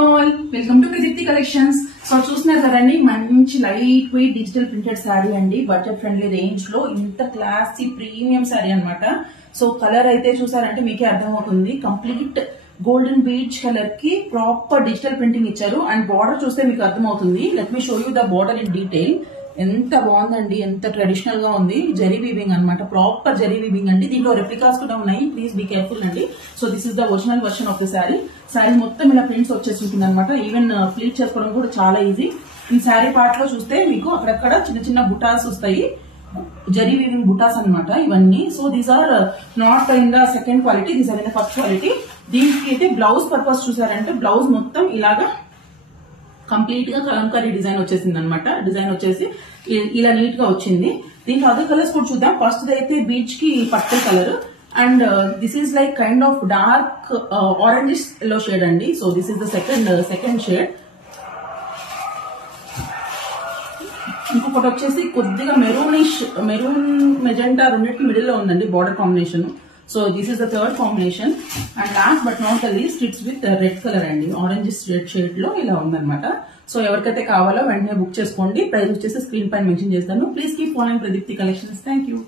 All welcome to Pradeepti collections. So చూస్తున్నారు కదండి, మంచి light weight digital printed sari అండి, బడ్జెట్ ఫ్రెండ్లీ రేంజ్ లో. ఇంత క్లాసీ ప్రీమియం శారీ అన్నమాట. సో కలర్ అయితే చూసారంటే మీకే అర్థమవుతుంది, కంప్లీట్ గోల్డెన్ బీచ్ కలర్ కి ప్రాపర్ డిజిటల్ ప్రింటింగ్ ఇచ్చారు. అండ్ బార్డర్ చూస్తే మీకు అర్థమవుతుంది. Let me show you the border in detail. ఎంత బాగుందండి, ఎంత ట్రెడిషనల్ గా ఉంది. జరీ వీవింగ్ అనమాట, ప్రాపర్ జరీ వీవింగ్ అండి. దీంట్లో రెప్లికాస్ కూడా ఉన్నాయి, ప్లీజ్ బీ కేర్ఫుల్ అండి. So this is the original version of the sari. Sari మొత్తం ఇలా ప్రింట్స్ వచ్చేసి ఉంటుంది అనమాట. ఈవెన్ ప్లీట్ చేసుకోవడం కూడా చాలా ఈజీ. ఈ శారీ పార్ట్ లో చూస్తే మీకు అక్కడక్కడ చిన్న చిన్న బుటాస్ వస్తాయి, జరీ వీవింగ్ బుటాస్ అనమాట ఇవన్నీ. So these are not in the second quality, these are in the first quality. దీనికి అయితే బ్లౌజ్ పర్పస్ చూసారంటే బ్లౌజ్ మొత్తం ఇలాగా కంప్లీట్ గా కలంకారీ డిజైన్ వచ్చేసింది అనమాట. డిజైన్ వచ్చేసి ఇలా నీట్ గా వచ్చింది. దీంట్లో అదర్ కలర్స్ కూడా చూద్దాం. ఫస్ట్ అయితే బీచ్ కి purple colour, and this is like kind of dark orange yellow shade అండి. So this is the second shade. ఇంకొకటి వచ్చేసి కొద్దిగా మెరూన్ మెజెంటా రెండింటికి మిడిల్ లో ఉందండి border combination. So this is the third combination. And last but not the least, it's with red colour అండి, orange red shade లో ఇలా ఉందన్నమాట. సో ఎవరికైతే కావాలో వెంటనే బుక్ చేసుకోండి. ప్రైస్ వచ్చేసి స్క్రీన్ పైన మెన్షన్ చేస్తాను. Please keep following Pradeepti collections. Thank you.